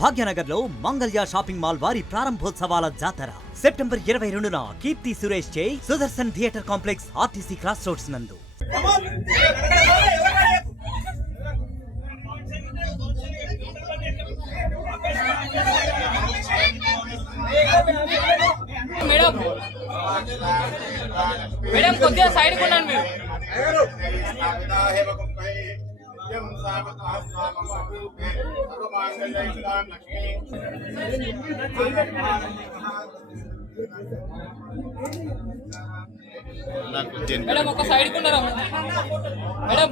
భాగ్యనగర్ లో Mangalya shopping mall వారి ప్రారంభోత్సవాల జాతర సెప్టెంబర్ 22న కీర్తి సురేష్ చే Sudarshan theatre complex RTC cross roads నందు. మేడం కొద్దిగా సైడ్ కొన్నాను మీరు. మేడం ఒక సైడ్ కొన్నారా మేడం?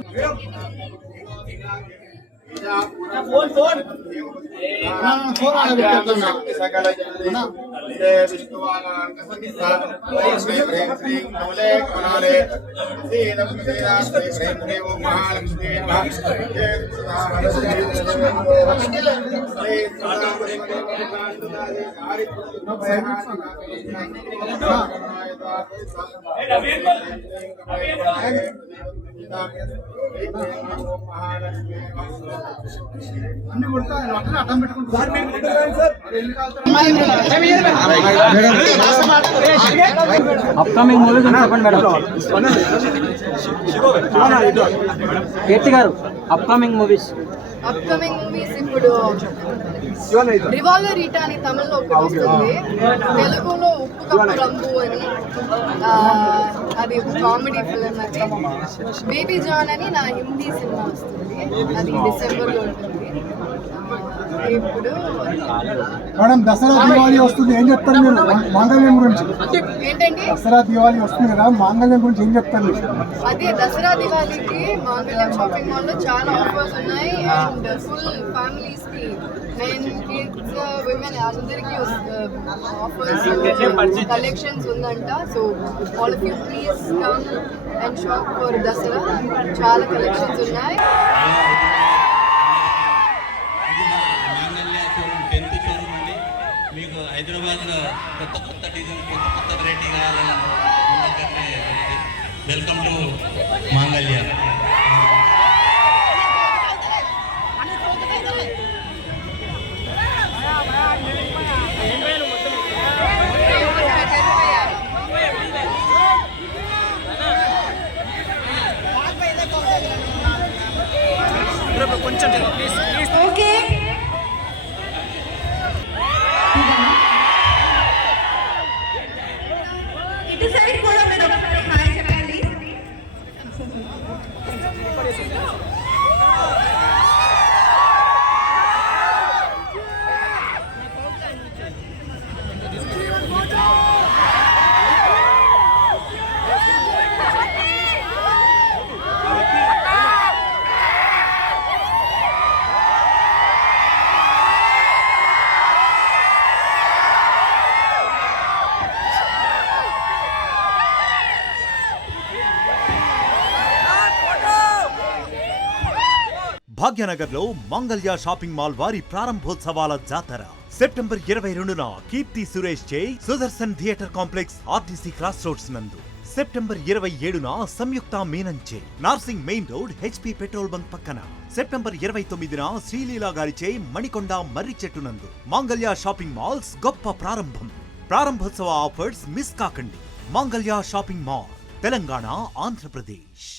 అప్కమింగ్ మూవీస్ చెప్పండి మేడం. కీర్తి గారు అప్కమింగ్ మూవీస్ ఇప్పుడు రివాల్వర్ ఈటా అని తమిళ్లో ఒకటి వస్తుంది, తెలుగులో ఉప్పు కప్పు రంబు అని, అది కామెడీ ఫిల్మ్. అది బేబీ జాన్ అని నా హిందీ సినిమా వస్తుంది, అది డిసెంబర్లో ఉంటుంది. ఇప్పుడు మేడం దసరా దివాళీ వస్తుంది, ఏం చెప్తారు మీరు మాంగళ్యం గురించి? ఏంటండి దసరా దివాళీ వస్తుంది కదా, మాంగళ్యం గురించి ఏం చెప్తారు? అదే దసరా దివాళీకి మాంగళ్యం షాపింగ్ మాల్ లో చాలా ఆఫర్స్ ఉన్నాయి అండ్ ఫుల్ ఫ్యామిలీస్ కి, మెన్ కిడ్స్ విమెన్ అందరికి ఆఫర్స్ కలెక్షన్స్ ఉందంట. So all of you please come and shop for Dasara, చాలా కలెక్షన్స్ ఉన్నాయి. మీకు హైదరాబాద్లో కొత్త డిజైన్ కొత్త వెరైటీ కావాలని వెల్కమ్ టు మాంగళ్య. కొంచెం ప్లీజ్ ఓకే భాగ్యనగర్ లో మంగళ్య షాపింగ్ మాల్ వారి ప్రారంభోత్సవాల జాతర సెప్టెంబర్ 22న కీర్తి సురేష్ చే Sudarshan theatre complex RTC cross roads నందు. సెప్టెంబర్ 27న సంయుక్త మీనన్ చే Narsing main road HP petrol bunk పక్కన. సెప్టెంబర్ 29న శ్రీలీలా గారిచే మణికొండ మర్రి చెట్టు నందు. మంగళ్య షాపింగ్ మాల్స్ గొప్ప ప్రారంభం. ప్రారంభోత్సవ ఆఫర్స్ మిస్ కాకండి. Mangalya shopping mall, Telangana, Andhra Pradesh.